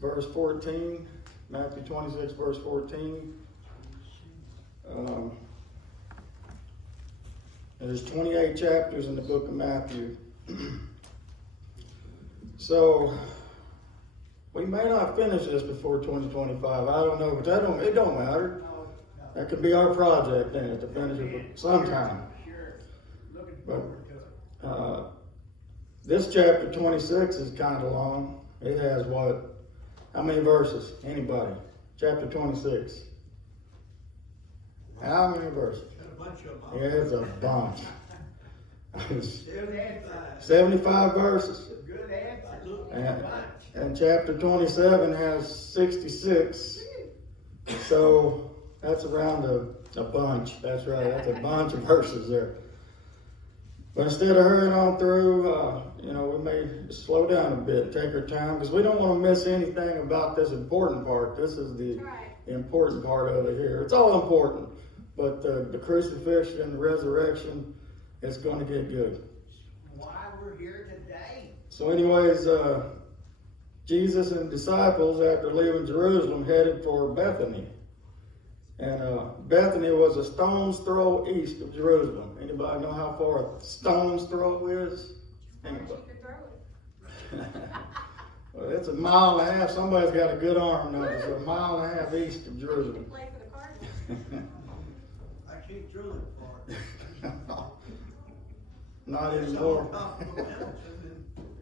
verse 14. Matthew 26, verse 14. There's 28 chapters in the book of Matthew. So, we may not finish this before 2025. I don't know, but it don't matter. That could be our project then, to finish it sometime. But this chapter 26 is kind of long. It has what? How many verses? Anybody? Chapter 26. How many verses? Yeah, it's a bunch. 75 verses. And chapter 27 has 66. So that's around a bunch. That's right. That's a bunch of verses there. But instead of hurrying on through, we may slow down a bit, take our time, because we don't want to miss anything about this important part. This is the important part of it here. It's all important, but the crucifixion, the resurrection, it's going to get good. Why we're here today. So anyways, Jesus and disciples, after leaving Jerusalem, headed for Bethany. And Bethany was a stone's throw east of Jerusalem. Anybody know how far a stone's throw is? Anybody? Well, it's a mile and a half. Somebody's got a good arm now. It's a mile and a half east of Jerusalem. Play for the Cardinals. I can't drill it far. Not anymore.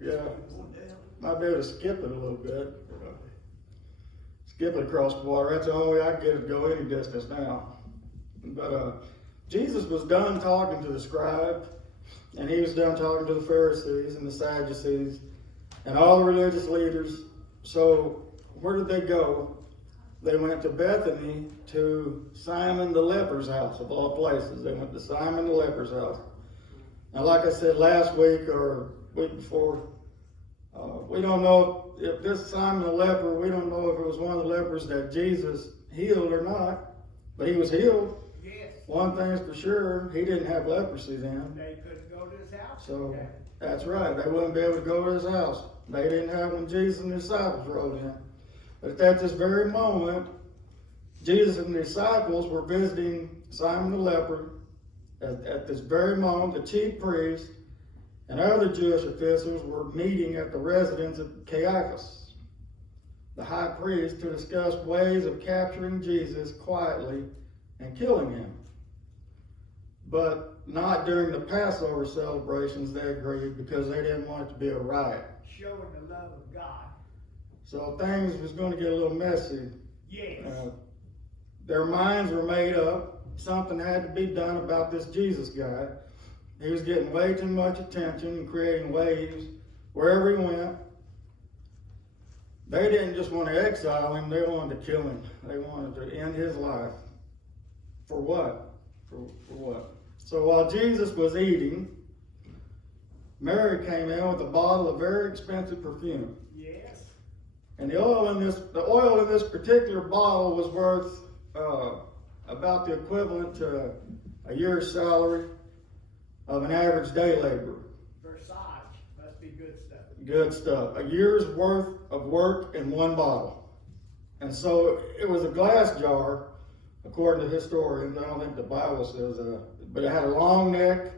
Yeah. Might be able to skip it a little bit. Skip it across the water. That's the only way I can get it to go any distance now. But Jesus was done talking to the scribes, and he was done talking to the Pharisees and the Sadducees and all the religious leaders. So where did they go? They went to Bethany, to Simon the leper's house, of all places. They went to Simon the leper's house. Now, like I said last week or week before, we don't know if this Simon the leper, we don't know if it was one of the lepers that Jesus healed or not, but he was healed. Yes. One thing's for sure, he didn't have leprosy then. They couldn't go to his house. So, that's right, they wouldn't be able to go to his house. They didn't have when Jesus and the disciples rode in. But at this very moment, Jesus and the disciples were visiting Simon the leper. At this very moment, the chief priest and other Jewish officials were meeting at the residence of Caiaphas, the high priest, to discuss ways of capturing Jesus quietly and killing him. But not during the Passover celebrations, they agreed, because they didn't want it to be a riot. Showing the love of God. So things was going to get a little messy. Yes. Their minds were made up. Something had to be done about this Jesus guy. He was getting way too much attention and creating waves wherever he went. They didn't just want to exile him, they wanted to kill him. They wanted to end his life. For what? For what? So while Jesus was eating, Mary came in with a bottle of very expensive perfume. Yes. And the oil in this particular bottle was worth about the equivalent to a year's salary of an average day laborer. Versace must be good stuff. Good stuff. A year's worth of work in one bottle. And so it was a glass jar, according to historians. I don't think the Bible says that. But it had a long neck.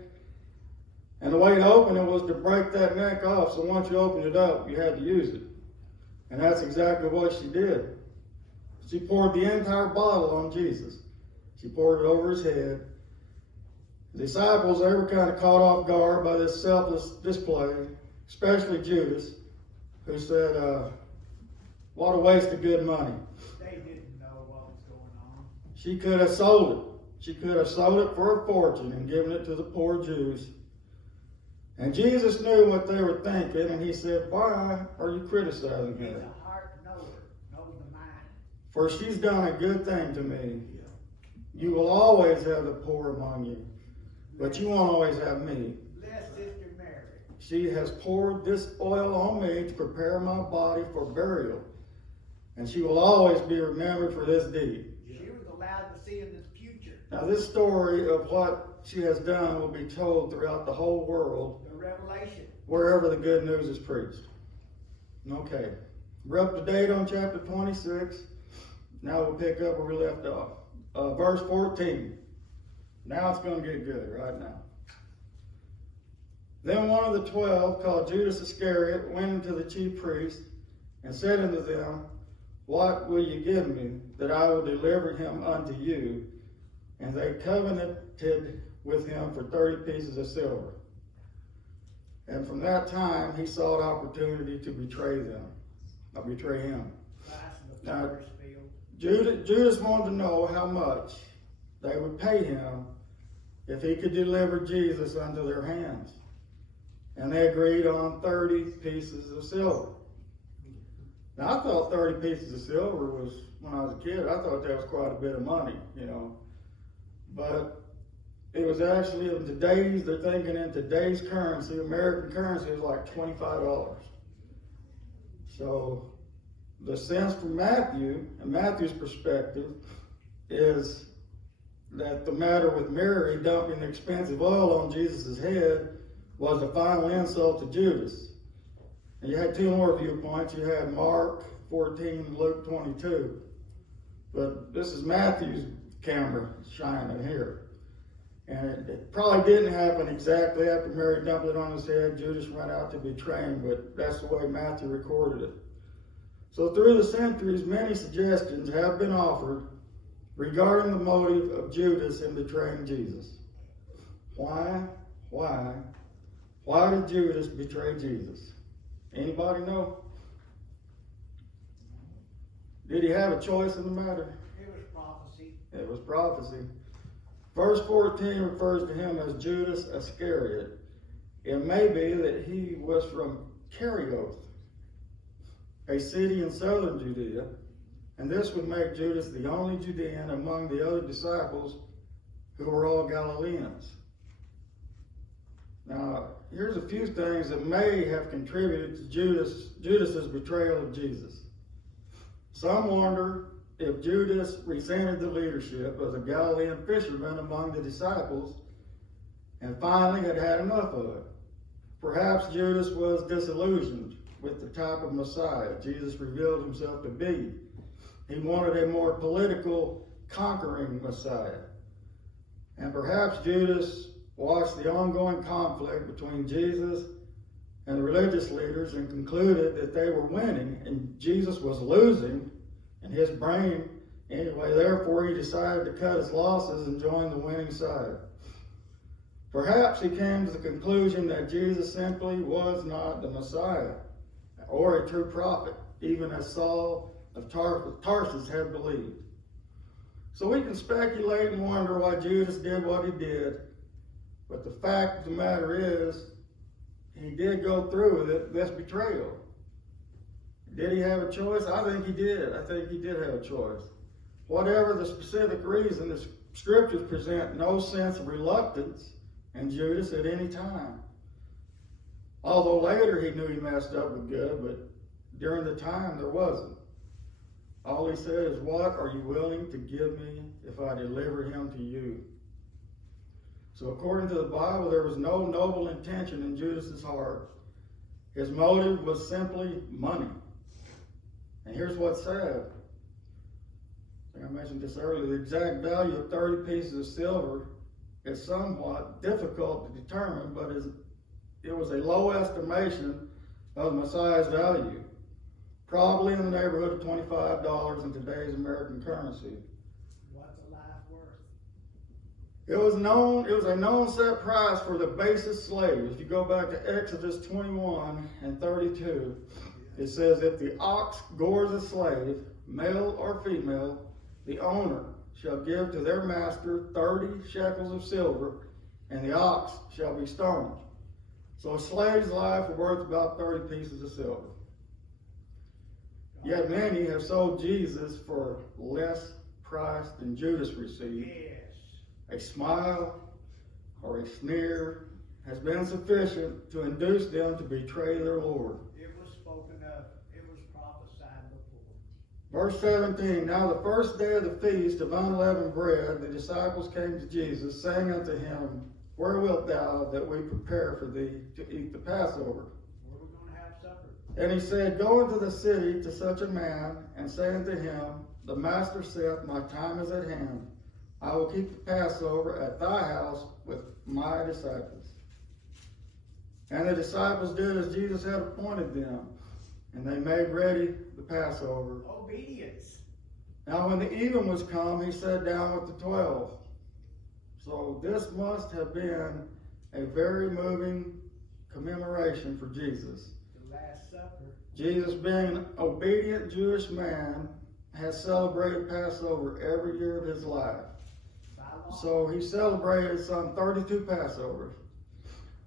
And the way to open it was to break that neck off. So once you opened it up, you had to use it. And that's exactly what she did. She poured the entire bottle on Jesus. She poured it over his head. The disciples, they were kind of caught off guard by this selfless display, especially Judas, who said, what a waste of good money. They didn't know what was going on. She could have sold it. She could have sold it for a fortune and given it to the poor Jews. And Jesus knew what they were thinking, and he said, why are you criticizing He's her? a heart knower, knows the mind. For she's done a good thing to me. You will always have the poor among you, but you won't always have me. Bless Sister Mary. She has poured this oil on me to prepare my body for burial, and she will always be remembered for this deed. She was allowed to see in the future. Now, this story of what she has done will be told throughout the whole world, The revelation. wherever the good news is preached. Okay, We're up to date on chapter 26. Now we'll pick up where we left off. Verse 14. Now it's going to get good right now. Then one of the 12, called Judas Iscariot, went into the chief priests and said unto them, What will you give me, that I will deliver him unto you? And they covenanted with him for 30 pieces of silver. And from that time he sought opportunity to betray him. Now, Judas wanted to know how much they would pay him if he could deliver Jesus unto their hands. And they agreed on 30 pieces of silver. Now, I thought 30 pieces of silver was, when I was a kid, I thought that was quite a bit of money, you know. But it was actually, in today's, they're thinking in today's currency, American currency, is like $25. So, the sense from Matthew, and Matthew's perspective, is that the matter with Mary dumping expensive oil on Jesus' head was a final insult to Judas. And you had two more viewpoints. You had Mark 14 and Luke 22. But this is Matthew's camera shining here. And it probably didn't happen exactly after Mary dumped it on his head. Judas went out to betray him, but that's the way Matthew recorded it. So through the centuries, many suggestions have been offered regarding the motive of Judas in betraying Jesus. Why did Judas betray Jesus? Anybody know? Did he have a choice in the matter? It was prophecy. It was prophecy. Verse 14 refers to him as Judas Iscariot. It may be that he was from Caruthersville, a city in southern Judea, and this would make Judas the only Judean among the other disciples who were all Galileans. Now, here's a few things that may have contributed to Judas's betrayal of Jesus. Some wonder if Judas resented the leadership as a Galilean fisherman among the disciples and finally had had enough of it. Perhaps Judas was disillusioned with the type of Messiah Jesus revealed himself to be. He wanted a more political, conquering Messiah. And perhaps Judas watched the ongoing conflict between Jesus and the religious leaders and concluded that they were winning and Jesus was losing in his brain. Anyway, therefore he decided to cut his losses and join the winning side. Perhaps he came to the conclusion that Jesus simply was not the Messiah or a true prophet, even as Saul of Tarsus had believed. So we can speculate and wonder why Judas did what he did, but the fact of the matter is, he did go through with it, this betrayal. Did he have a choice? I think he did. I think he did have a choice. Whatever the specific reason, the scriptures present no sense of reluctance in Judas at any time. Although later he knew he messed up with good, but during the time there wasn't. All he said is, what are you willing to give me if I deliver him to you? So according to the Bible, there was no noble intention in Judas's heart. His motive was simply money. And here's what's sad. I think I mentioned this earlier. The exact value of 30 pieces of silver is somewhat difficult to determine, but it was a low estimation of the Messiah's value. Probably in the neighborhood of $25 in today's American currency. What's a life worth? It was a known set price for the basest slave. If you go back to Exodus 21 and 32, it says, if the ox gores a slave, male or female, the owner shall give to their master 30 shekels of silver, and the ox shall be stoned. So a slave's life was worth about 30 pieces of silver. Yet many have sold Jesus for less price than Judas received. Yes. A smile or a sneer has been sufficient to induce them to betray their Lord. It was spoken of. It was prophesied before. Verse 17, now the first day of the feast of unleavened bread, the disciples came to Jesus, saying unto him, where wilt thou that we prepare for thee to eat the Passover? Where we're going to have supper. And he said, go into the city to such a man, and say unto him, the master saith, my time is at hand. I will keep the Passover at thy house with my disciples. And the disciples did as Jesus had appointed them, and they made ready the Passover. Obedience. Now when the even was come, he sat down with the 12. So this must have been a very moving commemoration for Jesus. The Last Supper. Jesus, being an obedient Jewish man, has celebrated Passover every year of his life. So he celebrated some 32 Passovers.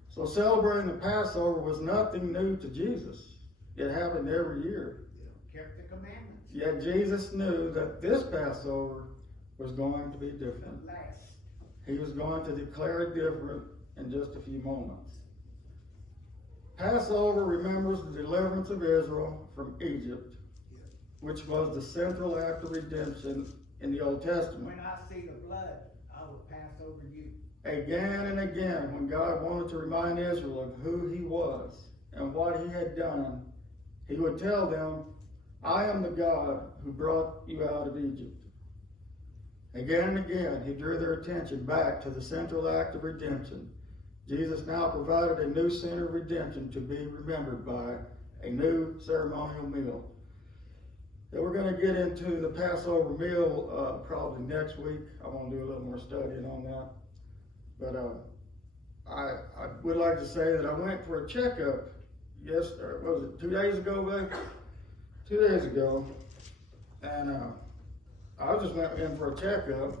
So celebrating the Passover was nothing new to Jesus. It happened every year. Kept the commandments. Yet Jesus knew that this Passover was going to be different. The last. He was going to declare it different in just a few moments. Passover remembers the deliverance of Israel from Egypt, which was the central act of redemption in the Old Testament. When I see the blood, I will pass over you. Again and again, when God wanted to remind Israel of who he was and what he had done, he would tell them, I am the God who brought you out of Egypt. Again and again, he drew their attention back to the central act of redemption. Jesus now provided a new center of redemption to be remembered by a new ceremonial meal. And we're going to get into the Passover meal probably next week. I want to do a little more studying on that. But I would like to say that I went for a checkup what was it, 2 days ago, babe? 2 days ago. And I just went in for a checkup.